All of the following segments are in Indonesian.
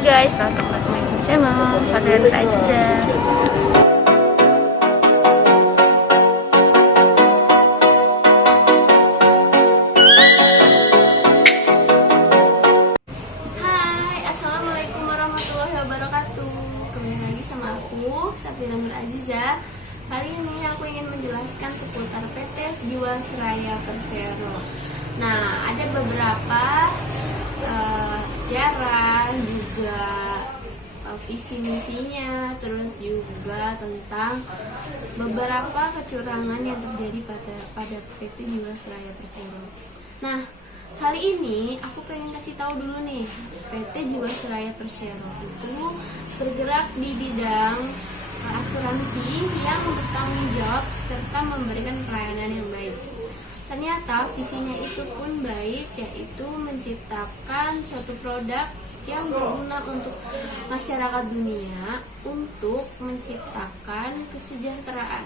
guys, welcome back to my channel Safiran Aziza. Hai, assalamualaikum warahmatullahi wabarakatuh. Kembali lagi sama aku Safiran Aziza. Kali ini aku ingin menjelaskan seputar PT Jiwasraya Persero. Nah, ada beberapa sejarah, juga visi misinya, terus juga tentang beberapa kecurangan yang terjadi pada PT Jiwasraya Persero. Nah, kali ini aku pengen kasih tahu dulu nih, PT Jiwasraya Persero itu bergerak di bidang asuransi yang bertanggung jawab serta memberikan pelayanan yang baik. Ternyata visinya itu pun baik, yaitu menciptakan suatu produk yang berguna untuk masyarakat dunia untuk menciptakan kesejahteraan.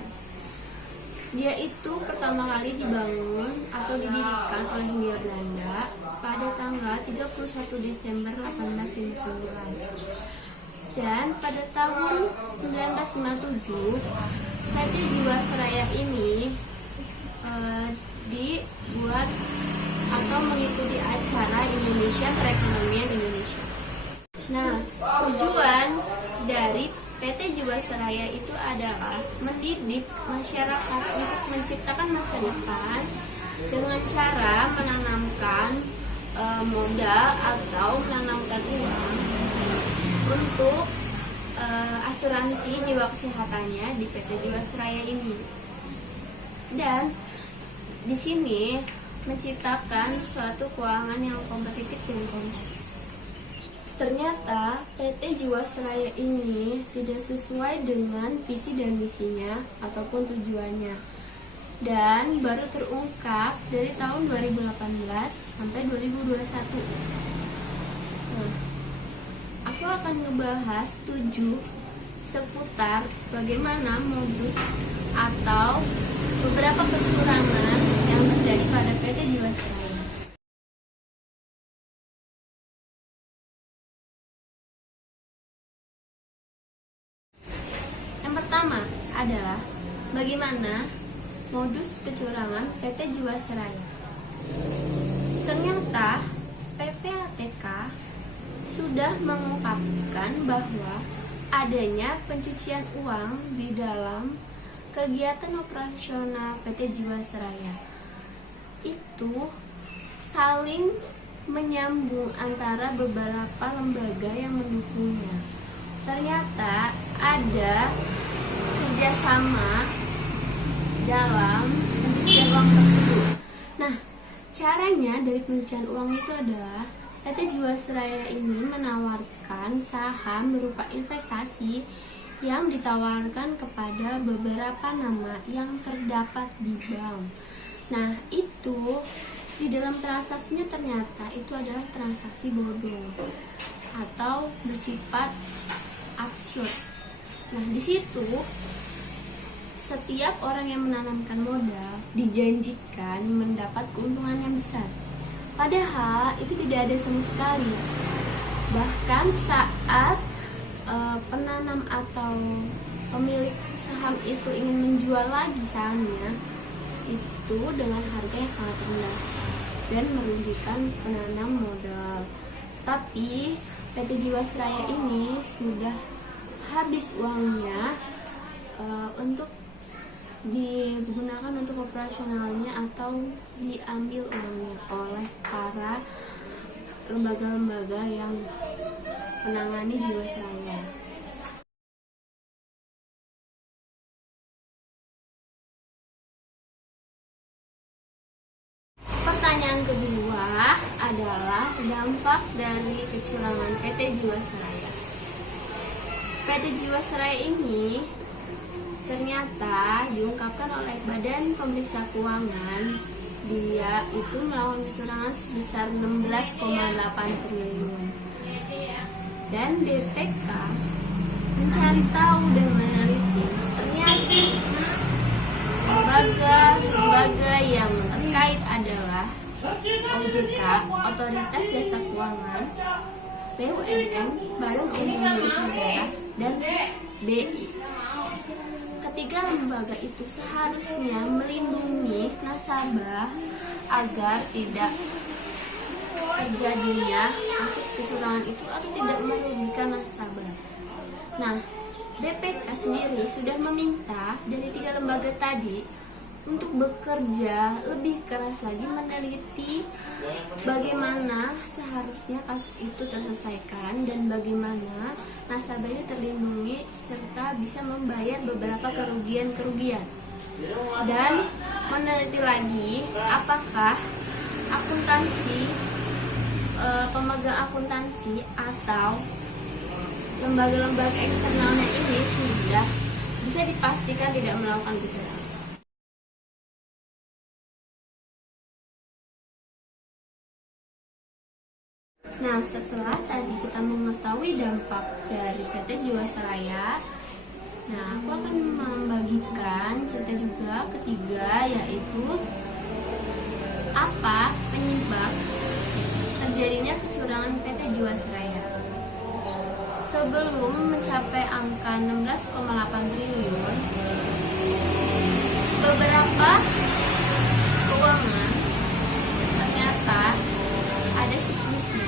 Dia itu pertama kali dibangun atau didirikan oleh Hindia Belanda pada tanggal 31 Desember 1859. Dan pada tahun 1957 PT Jiwasraya ini dibuat atau mengikuti acara Indonesia Perekonomian Indonesia. Nah, tujuan dari PT Jiwasraya itu adalah mendidik masyarakat untuk menciptakan masa depan dengan cara menanamkan modal atau menanamkan uang untuk asuransi jiwa kesehatannya di PT Jiwasraya ini. Dan di sini menciptakan suatu keuangan yang kompetitif dan kompleks. Ternyata PT Jiwasraya ini tidak sesuai dengan visi dan misinya ataupun tujuannya, dan baru terungkap dari tahun 2018 sampai 2021. Nah, aku akan ngebahas 7 seputar bagaimana modus atau beberapa kecurangan yang terjadi pada PT Jiwasraya. Yang pertama adalah bagaimana modus kecurangan PT Jiwasraya. Ternyata PPATK sudah mengungkapkan bahwa adanya pencucian uang di dalam kegiatan operasional PT Jiwasraya. Itu saling menyambung antara beberapa lembaga yang mendukungnya. Ternyata ada kerjasama dalam pencucian uang tersebut. Nah, caranya dari pencucian uang itu adalah PT Jiwasraya ini menawarkan saham berupa investasi yang ditawarkan kepada beberapa nama yang terdapat di bank. Nah, itu di dalam transaksinya ternyata itu adalah transaksi bodong atau bersifat absurd. Nah, di situ setiap orang yang menanamkan modal dijanjikan mendapat keuntungan yang besar. Padahal itu tidak ada sama sekali. Bahkan saat penanam atau pemilik saham itu ingin menjual lagi sahamnya, itu dengan harga yang sangat rendah dan merugikan penanam modal. Tapi PT Jiwasraya ini sudah habis uangnya untuk digunakan untuk operasionalnya atau diambil uangnya oleh para lembaga-lembaga yang menangani Jiwasraya. Pertanyaan kedua adalah dampak dari kecurangan PT Jiwasraya. PT Jiwasraya ini ternyata diungkapkan oleh Badan Pemeriksa Keuangan, dia itu melakukan kecurangan sebesar 16,8 triliun. Dan BPK mencari tahu dan meneliti, ternyata lembaga yang terkait adalah OJK, Otoritas Jasa Keuangan, BUMN, Badan Umum Milik Negara, dan BI. Ketiga lembaga itu seharusnya melindungi nasabah agar tidak terjadinya kasus kecurangan itu atau tidak merugikan nasabah. Nah, BPK sendiri sudah meminta dari tiga lembaga tadi untuk bekerja lebih keras lagi meneliti bagaimana seharusnya kasus itu terselesaikan dan bagaimana nasabah ini terlindungi serta bisa membayar beberapa kerugian-kerugian, dan meneliti lagi apakah pemegang akuntansi atau lembaga-lembaga eksternalnya ini sudah bisa dipastikan tidak melakukan kecurangan. Nah, setelah tadi kita mengetahui dampak dari PT Jiwasraya, nah aku akan membagikan cerita juga ketiga, yaitu apa penyebab terjadinya kecurangan PT Jiwasraya. Sebelum mencapai angka 16,8 triliun, beberapa keuangan ternyata ada siklusnya.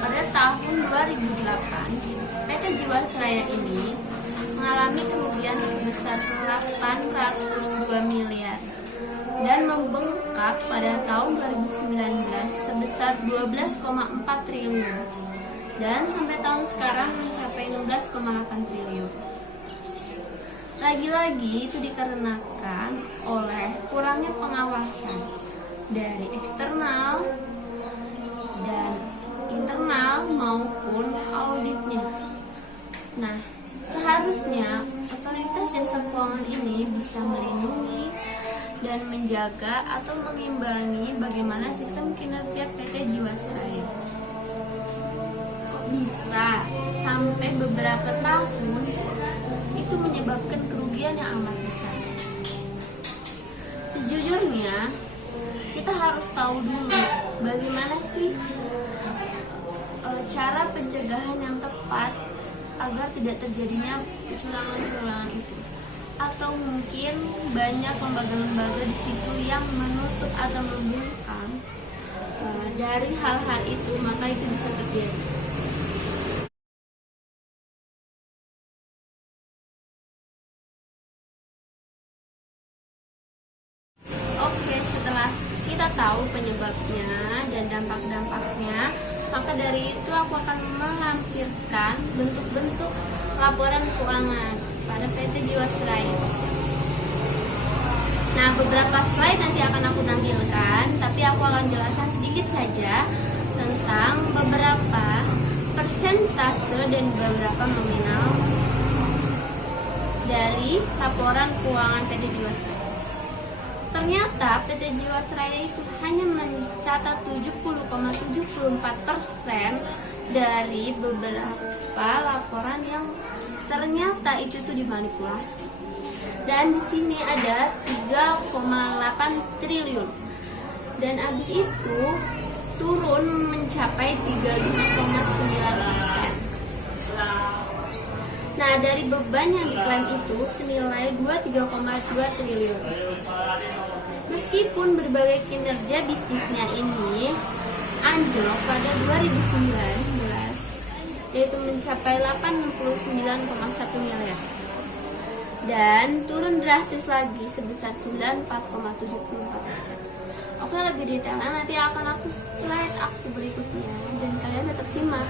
Pada tahun 2008, PT Jiwasraya ini mengalami kerugian sebesar 802 miliar dan membengkak pada tahun 2019 sebesar 12,4 triliun dan sampai tahun sekarang mencapai 16,8 triliun. Lagi-lagi itu dikarenakan oleh kurangnya pengawasan dari eksternal dan internal maupun auditnya. Nah, seharusnya otoritas jasa keuangan ini bisa melindungi dan menjaga atau mengimbangi bagaimana sistem kinerja PT Jiwasraya. Kok bisa sampai beberapa tahun itu menyebabkan kerugian yang amat besar? Sejujurnya, kita harus tahu dulu bagaimana sih cara pencegahan yang tepat agar tidak terjadinya kecurangan-kecurangan itu. Atau mungkin banyak lembaga-lembaga di situ yang menutup atau membungkam dari hal-hal itu, maka itu bisa terjadi. Oke, setelah kita tahu penyebabnya dan dampak-dampaknya, maka dari itu aku akan melampirkan bentuk-bentuk laporan keuangan pada PT Jiwasraya. Nah, beberapa slide nanti akan aku tampilkan, tapi aku akan jelaskan sedikit saja tentang beberapa persentase dan beberapa nominal dari laporan keuangan PT Jiwasraya. Ternyata PT Jiwasraya itu hanya mencatat 70,74% dari beberapa laporan yang ternyata itu dimanipulasi. Dan di sini ada 3,8 triliun. Dan habis itu turun mencapai 35,9%. Nah, dari beban yang diklaim itu senilai 23,2 triliun. Meskipun berbagai kinerja bisnisnya ini anjlok pada 2019, yaitu mencapai 89,1 miliar dan turun drastis lagi sebesar 94,74%. Oke, lebih detailnya nanti akan aku slide aku berikutnya dan kalian tetap simak.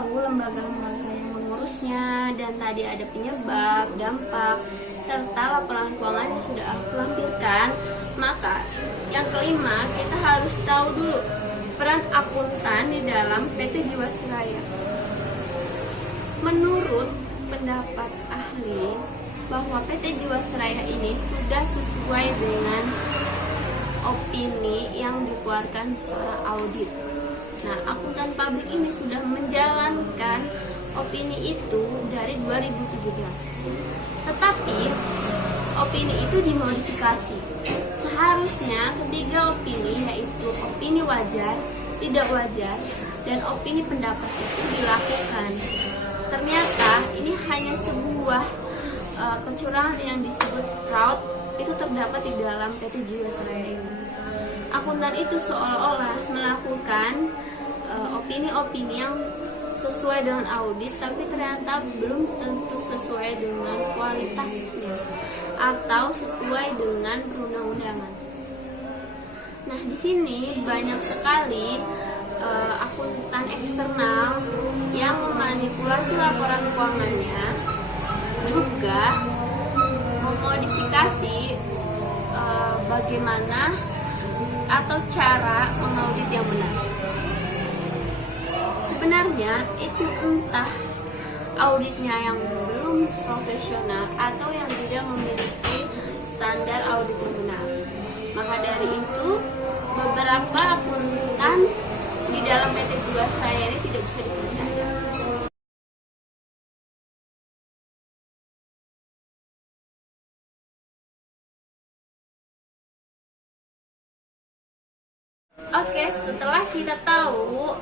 tahu lembaga-lembaga yang mengurusnya, dan tadi ada penyebab, dampak, serta laporan keuangan yang sudah aku lampirkan. Maka yang kelima, kita harus tahu dulu peran akuntan di dalam PT Jiwasraya. Menurut pendapat ahli, bahwa PT Jiwasraya ini sudah sesuai dengan opini yang dikeluarkan secara audit. Nah, akuntan publik ini sudah menjalankan opini itu dari 2017. Tetapi opini itu dimodifikasi. Seharusnya ketiga opini, yaitu opini wajar, tidak wajar, dan opini pendapat itu dilakukan. Ternyata ini hanya sebuah kecurangan yang disebut fraud itu terdapat di dalam PT Jiwasraya ini. Akuntan itu seolah-olah melakukan opini-opini yang sesuai dengan audit, tapi ternyata belum tentu sesuai dengan kualitasnya atau sesuai dengan perundang-undangan. Nah, di sini banyak sekali akuntan eksternal yang memanipulasi laporan keuangannya, juga memodifikasi bagaimana atau cara mengaudit yang benar. Sebenarnya itu entah auditnya yang belum profesional atau yang tidak memiliki standar audit yang benar. Maka dari itu, beberapa akuntan di dalam PT Jiwasraya ini tidak bisa dipercaya. Oke, setelah kita tahu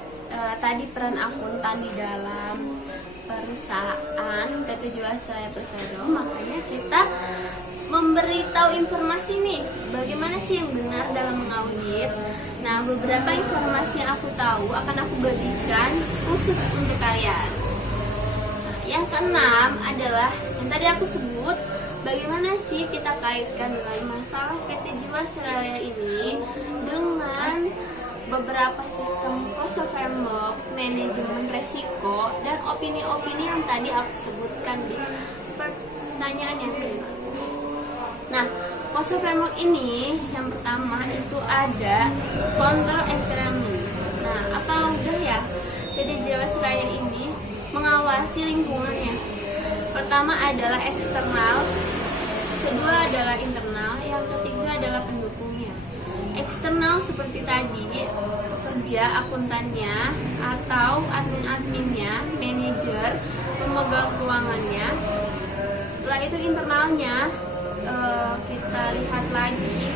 tadi peran akuntan di dalam perusahaan PT Jiwasraya Persero, makanya kita memberitahu informasi nih, bagaimana sih yang benar dalam mengaudit. Nah, beberapa informasi yang aku tahu akan aku bagikan khusus untuk kalian. Nah, yang keenam adalah yang tadi aku sebut, bagaimana sih kita kaitkan dengan masalah PT Jiwasraya ini dengan beberapa sistem cost of framework, manajemen resiko, dan opini-opini yang tadi aku sebutkan di pertanyaan yang kelima. Nah, cost of framework ini yang pertama itu ada control environment. Nah, apa udah ya PT Jiwasraya ini mengawasi lingkungannya. Pertama adalah eksternal, kedua adalah internal, yang ketiga adalah pendukungnya. Eksternal seperti tadi, pekerja akuntannya atau admin-adminnya, manajer, pemegang keuangannya. Setelah itu internalnya, kita lihat lagi,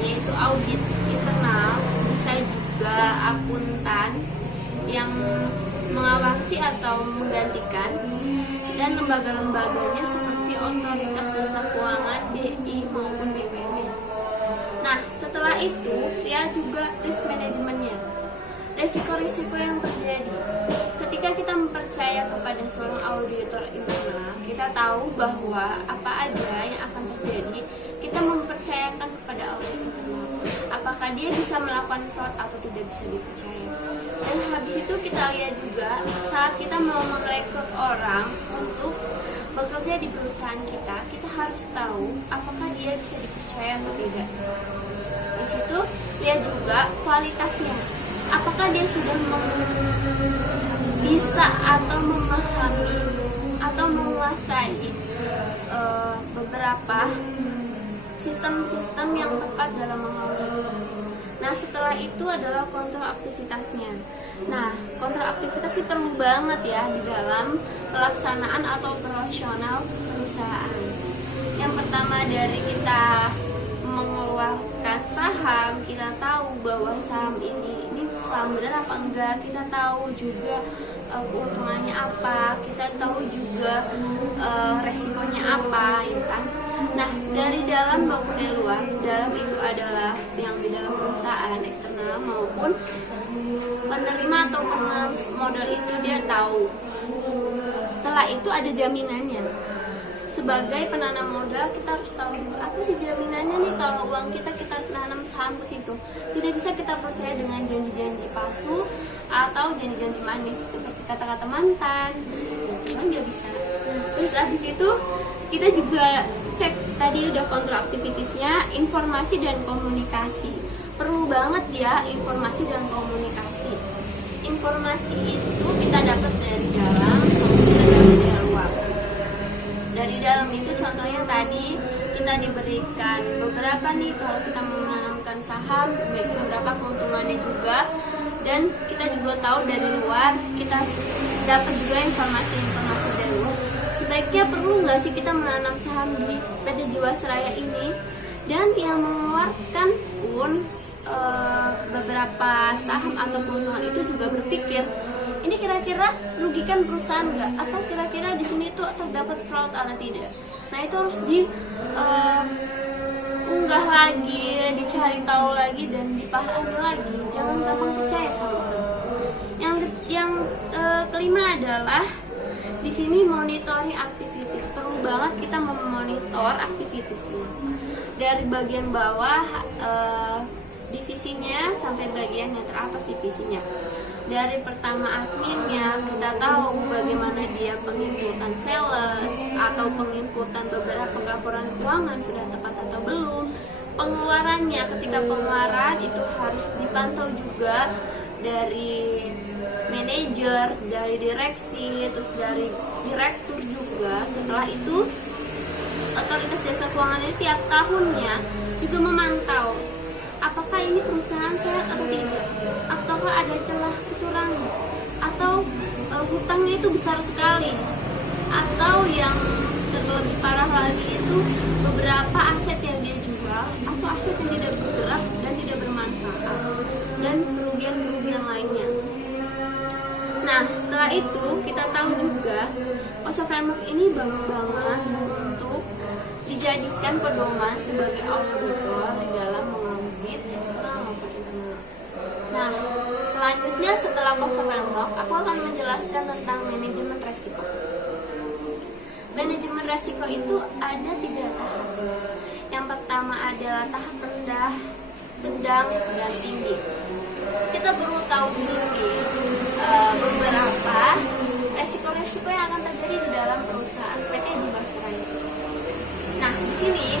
yaitu audit internal, bisa juga akuntan yang mengawasi atau menggantikan, dan lembaga-lembaganya seperti Otoritas Jasa Keuangan, BI maupun BPN. Nah, setelah itu lihat juga risk manajemennya, resiko-risiko yang terjadi. Ketika kita mempercaya kepada seorang auditor internal, kita tahu bahwa apa aja yang akan terjadi, kita mempercayakan kepada auditor internal. Apakah dia bisa melakukan fraud atau tidak bisa dipercaya. Dan habis itu kita lihat juga saat kita mau merekrut orang untuk bekerja di perusahaan kita, kita harus tahu apakah dia bisa dipercaya atau tidak. Di situ lihat juga kualitasnya. Apakah dia sudah bisa atau memahami atau menguasai beberapa sistem-sistem yang tepat dalam mengaudit. Nah, setelah itu adalah kontrol aktivitasnya. Nah, kontrol aktivitas ini perlu banget ya di dalam pelaksanaan atau operasional perusahaan. Yang pertama dari kita mengeluarkan saham, kita tahu bahwa saham ini saham benar apa enggak, kita tahu juga keuntungannya apa, kita tahu juga resikonya apa, ya kan. Nah, dari dalam maupun dari luar, dalam itu adalah yang di dalam perusahaan eksternal maupun penerima atau penerima modal itu dia tahu. Setelah itu ada jaminannya. sebagai penanam modal kita harus tahu dulu apa sih jaminannya nih kalau uang kita nanam saham ke situ. Tidak bisa kita percaya dengan janji-janji palsu atau janji-janji manis seperti kata-kata mantan, itu kan nggak bisa. Terus abis itu kita juga cek tadi udah kontrol aktivitasnya, informasi dan komunikasi. Perlu banget ya informasi dan komunikasi. Informasi itu kita dapat dari dalam, kita dapat dari luar. Dari dalam itu contohnya tadi kita diberikan beberapa nih kalau kita menanamkan saham, beberapa keuntungannya juga, dan kita juga tahu dari luar, kita dapat juga informasi dari luar. Sebaiknya perlu nggak sih kita menanam saham di PT Jiwasraya ini? Dan yang mengeluarkan pun beberapa saham atau keuntungan itu juga berpikir, ini kira-kira rugikan perusahaan nggak? Atau kira-kira di sini tuh terdapat fraud atau tidak? Nah itu harus diunggah lagi, dicari tahu lagi dan dipahami lagi. Jangan gampang percaya sama orang. Yang kelima adalah di sini monitoring aktivitas. Perlu banget kita memonitor aktivitasnya dari bagian bawah divisinya sampai bagian yang teratas divisinya. Dari pertama adminnya kita tahu bagaimana dia penginputan sales atau penginputan beberapa laporan keuangan sudah tepat atau belum. Pengeluarannya, ketika pengeluaran itu harus dipantau juga dari manajer, dari direksi, terus dari direktur juga. Setelah itu otoritas jasa keuangan ini tiap tahunnya juga memantau apakah ini perusahaan sehat atau tidak, ataukah ada celah kecurangan, atau hutangnya itu besar sekali, atau yang terlebih parah lagi itu beberapa aset yang dia jual atau aset yang tidak bergerak dan tidak bermanfaat, dan kerugian-kerugian lainnya. Nah setelah itu kita tahu juga OSHA Framework ini bagus banget untuk dijadikan pedoman sebagai auditor di dalam mengaudit eksternal maupun internal. Nah, selanjutnya setelah OSHA Framework, aku akan menjelaskan tentang manajemen resiko. Manajemen resiko itu ada 3 tahap. Yang pertama adalah tahap rendah, sedang, dan tinggi. Kita perlu tahu dulu nih beberapa resiko-resiko yang akan terjadi di dalam perusahaan PT Jiwasraya. Nah, di sini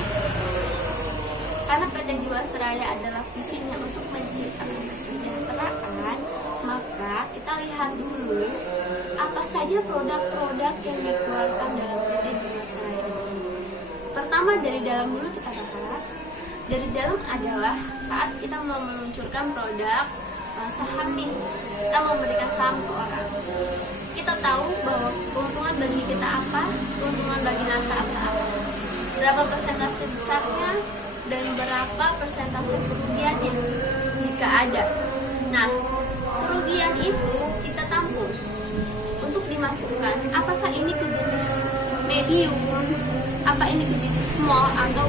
karena PT Jiwasraya adalah visinya untuk menciptakan kesejahteraan, maka kita lihat dulu apa saja produk-produk yang dikeluarkan dalam PT Jiwasraya. Pertama dari dalam dulu kita bahas. Dari dalam adalah saat kita mau meluncurkan produk saham nih, kita mau memberikan saham ke orang. Kita tahu bahwa keuntungan bagi kita apa, keuntungan bagi nasabah apa, berapa persentase besarnya, dan berapa persentase kerugiannya jika ada. Nah, kerugian itu kita tampung untuk dimasukkan apakah ini ke jenis medium, apa ini ke jenis small, atau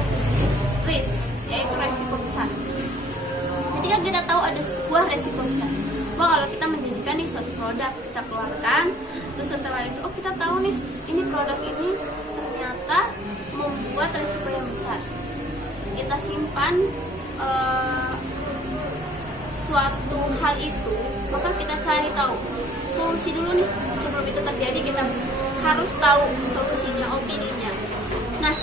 risk, yaitu resiko besar. Ketika kita tahu ada sebuah resiko besar, kalau kita menjanjikan nih suatu produk kita keluarkan, terus setelah itu kita tahu nih ini produk ini ternyata membuat resiko yang besar. Kita simpan suatu hal itu, maka kita cari tahu solusi dulu nih. Sebelum itu terjadi kita harus tahu solusinya, opininya. Nah,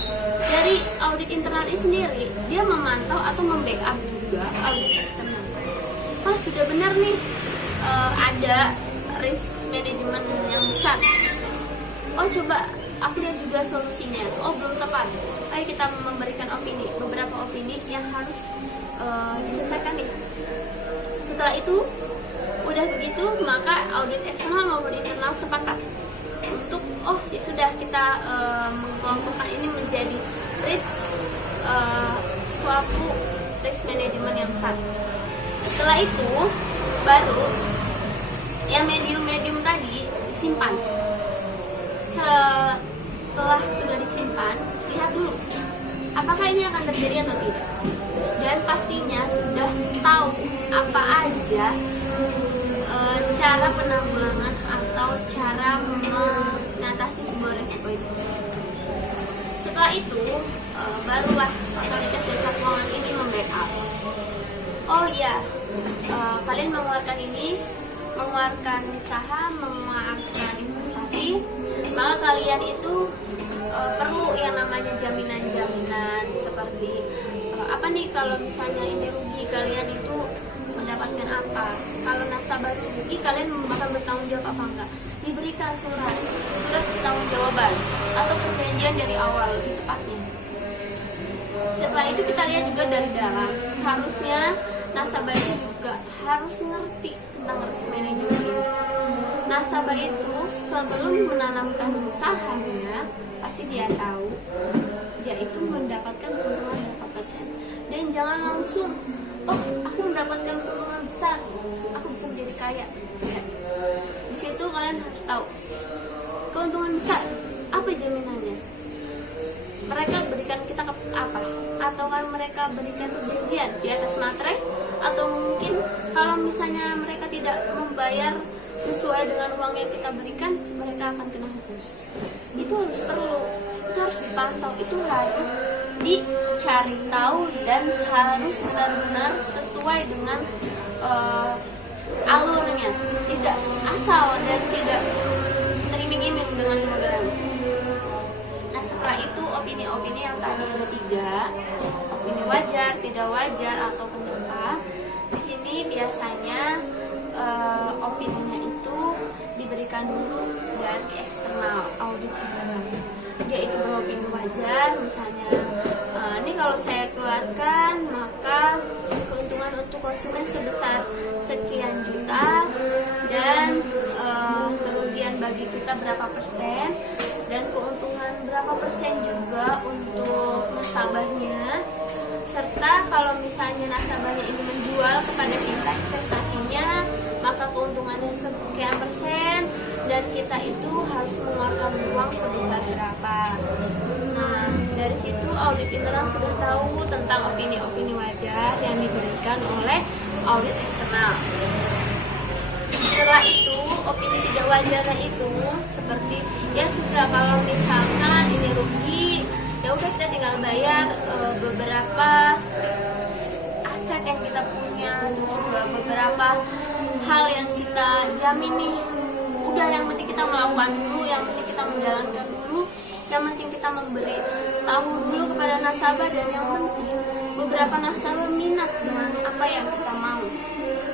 dari audit internal ini sendiri, dia memantau atau membackup juga audit eksternal. Oh, sudah benar nih ada risk management yang besar. Oh, coba aku lihat juga solusinya. Oh, belum tepat. Ayo kita memberikan opini, beberapa opini yang harus diselesaikan nih. Setelah itu, udah begitu, maka audit eksternal maupun internal sepakat untuk ya sudah kita mengelompokkan ini menjadi risk, suatu risk management yang besar. Setelah itu baru yang medium-medium tadi disimpan. Setelah sudah disimpan, lihat dulu apakah ini akan terjadi atau tidak, dan pastinya sudah tahu apa aja cara penanggulangan atau cara mengatasi sebuah resiko itu. setelah itu barulah otoritas jasa keuangan ini membackup. Oh iya, kalian mengeluarkan saham, mengeluarkan investasi, maka kalian itu perlu yang namanya jaminan-jaminan seperti apa nih, kalau misalnya ini rugi kalian itu mendapatkan apa, kalau nasabah rugi kalian bakal bertanggung jawab apa enggak, diberikan surat pertanggungjawaban atau perjanjian dari awal lebih tepatnya. Setelah itu kita lihat juga dari dalam, seharusnya nasabah itu juga harus ngerti tentang risk management. Nasabah itu sebelum menanamkan sahamnya pasti dia tahu dia itu mendapatkan keuntungan berapa persen, dan jangan langsung aku mendapatkan keuntungan besar, aku bisa menjadi kaya. Di situ kalian harus tahu keuntungan besar apa jaminannya, mereka berikan kita apa, atau kan mereka berikan perjanjian di atas materai, atau mungkin kalau misalnya mereka tidak membayar sesuai dengan uang yang kita berikan, mereka akan kena hukum. Itu harus itu harus dipantau, itu harus dicari tahu, dan harus benar-benar sesuai dengan alurnya, tidak asal dan tidak teriming-iming dengan modal. Nah, setelah itu opini-opini yang tadi ada 3, opini wajar, tidak wajar, atau pendapat. Di sini biasanya opininya itu diberikan dulu dari eksternal, audit eksternal. Dia itu beropini wajar, misalnya ini kalau saya keluarkan maka keuntungan untuk konsumen sebesar sekian juta, dan kerugian bagi kita berapa persen, dan keuntungan berapa persen juga untuk nasabahnya, serta kalau misalnya nasabahnya ini menjual kepada kita investasinya, maka keuntungannya sekian persen, dan kita itu harus mengeluarkan uang sebesar berapa. Nah, dari situ audit internal sudah tahu tentang opini-opini wajar yang diberikan oleh audit eksternal. Setelah itu, opini tidak wajarnya itu seperti ya sudah, kalau misalkan ini rugi, ya udah kita tinggal bayar beberapa aset yang kita punya, terus juga beberapa hal yang kita jamin nih. Udah, yang penting kita melakukan dulu, yang penting kita menjalankan dulu, yang penting kita memberi tahu dulu kepada nasabah, dan yang penting beberapa nasabah minat dengan apa yang kita mau.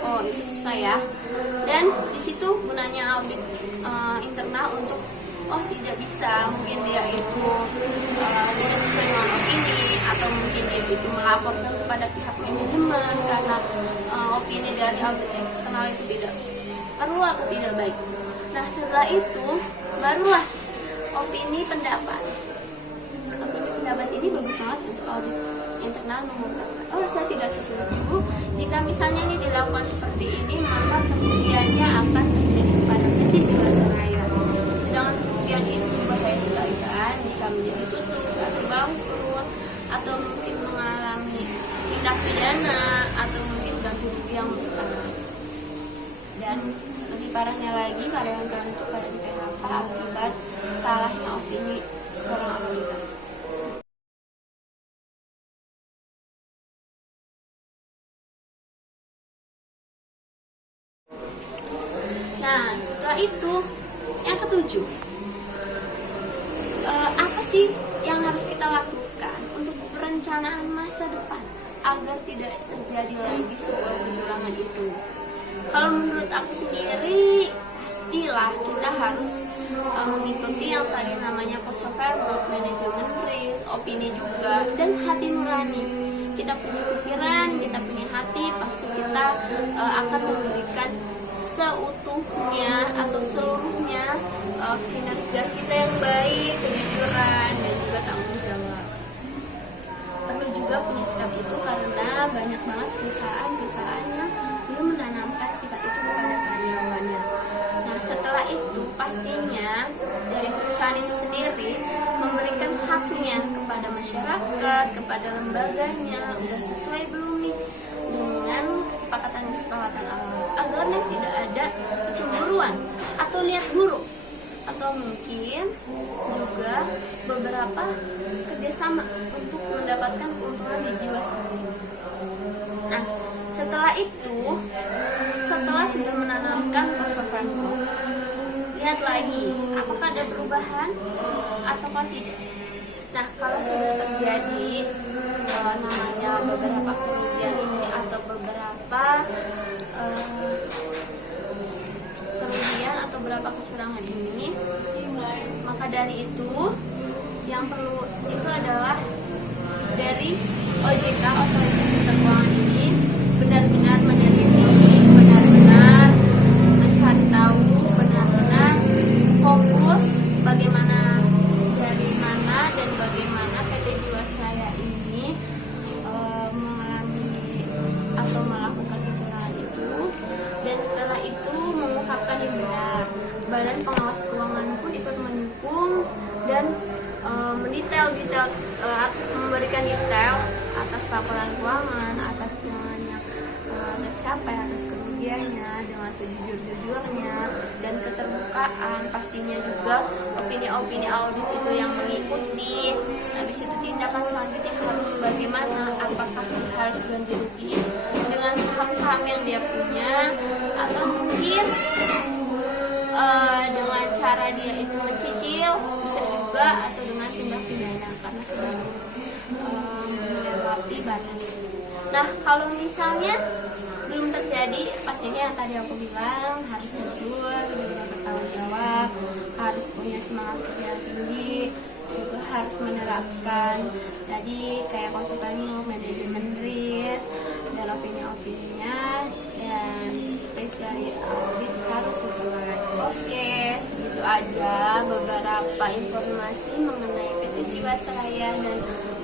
Oh, itu susah ya. Dan di situ gunanya audit internal untuk tidak bisa, mungkin dia itu tidak sesuai dengan opini, atau mungkin dia itu melaporkan kepada pihak manajemen karena opini dari audit eksternal itu tidak perlu atau tidak baik. Nah, setelah itu barulah opini pendapat. Opini pendapat ini bagus banget untuk audit internal mengungkapkan, saya tidak setuju jika misalnya ini dilakukan seperti ini, maka kerugiannya akan terjadi kepada PT Jiwasraya. Sedangkan kerugian itu bahaya sekali kan, bisa menjadi tutup atau bangkrut, atau mungkin mengalami tindak pidana, atau mungkin ganti rugi yang besar. Dan lebih parahnya lagi, karyawan itu pada di PHK akibat salahnya opini seorang auditor. Nah, setelah itu yang ketujuh, apa sih yang harus kita lakukan untuk perencanaan masa depan agar tidak terjadi lagi sebuah kecurangan itu? Kalau menurut aku sendiri, pastilah kita harus mengikuti yang tadi namanya cost of error, manajemen risk, opini juga, dan hati nurani. Kita punya pikiran, kita punya hati, pasti kita akan memberikan seutuhnya atau seluruhnya kinerja kita yang baik, kejujuran, dan juga tanggung jawab. Perlu juga punya sikap itu, karena banyak banget perusahaan yang belum menanamkan sifat itu kepada karyawannya. Nah, setelah itu pastinya dari perusahaan itu sendiri memberikan haknya kepada masyarakat, kepada lembaganya, udah sesuai belum nih dengan kesepakatan awal, agar tidak ada kecemburuan atau niat buruk atau atau mungkin juga beberapa kerjasama untuk mendapatkan keuntungan di Jiwasraya. Nah, setelah itu, setelah sudah menanamkan cost of fund, lihat lagi apakah ada perubahan ataukah tidak. Nah, kalau sudah terjadi namanya beberapa kerugian ini atau beberapa kerugian atau beberapa kecurangan ini, maka dari itu yang perlu itu adalah dari OJK, Otoritas Jasa Keuangan ini benar-benar meneliti, benar-benar mencari tahu, benar-benar fokus bagaimana, dari mana dan bagaimana PT Jiwasraya ini mengalami atau melakukan kecurangan itu, dan setelah itu mengungkapkan yang benar. Badan Pengawas Keuangan pun ikut mendukung dan mendetail-detail, memberikan detail atas laporan keuangan, atas keuangan yang tercapai, atas kerugiannya dengan sejujur-jujurnya dan keterbukaan. Pastinya juga opini-opini audit itu yang mengikuti. Habis itu tindakan selanjutnya harus bagaimana, apakah dia harus ganti rugi dengan saham-saham yang dia punya, atau mungkin dengan cara dia itu mencicil, bisa juga, atau dengan tindak pidana karena sudah melewati batas. Nah, kalau misalnya belum terjadi, pastinya yang tadi aku bilang harus jujur, bertanggung jawab, harus punya semangat kerja tinggi, juga harus menerapkan tadi kayak konsultan manajemen risk dan opini-opininya, dan spesialis audit harus sesuai. Oke, segitu aja beberapa informasi mengenai PT Jiwasraya dan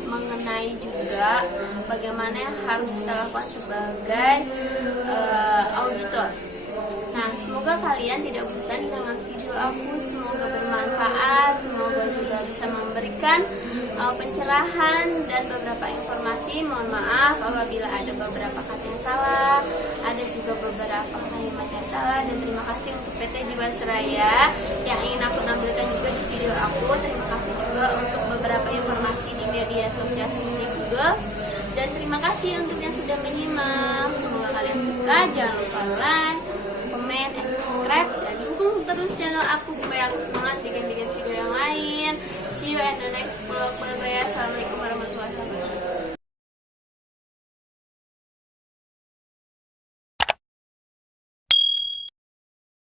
mengenai juga bagaimana yang harus kita lakukan sebagai auditor. Nah, semoga kalian tidak bosan dengan video aku, semoga bermanfaat, semoga juga bisa memberikan pencerahan dan beberapa informasi. Mohon maaf apabila ada beberapa kata yang salah, ada juga beberapa kalimat yang salah, dan terima kasih untuk PT Jiwasraya yang ingin aku tampilkan juga di video aku. Terima kasih juga untuk beberapa informasi di media sosial seperti Google, dan terima kasih untuk yang sudah menyimak. Semoga kalian suka. Jangan lupa like, comment, and subscribe, dan dukung terus channel aku supaya aku semangat bikin video yang lain. See you at the next vlog. Bye bye. Assalamualaikum warahmatullahi wabarakatuh.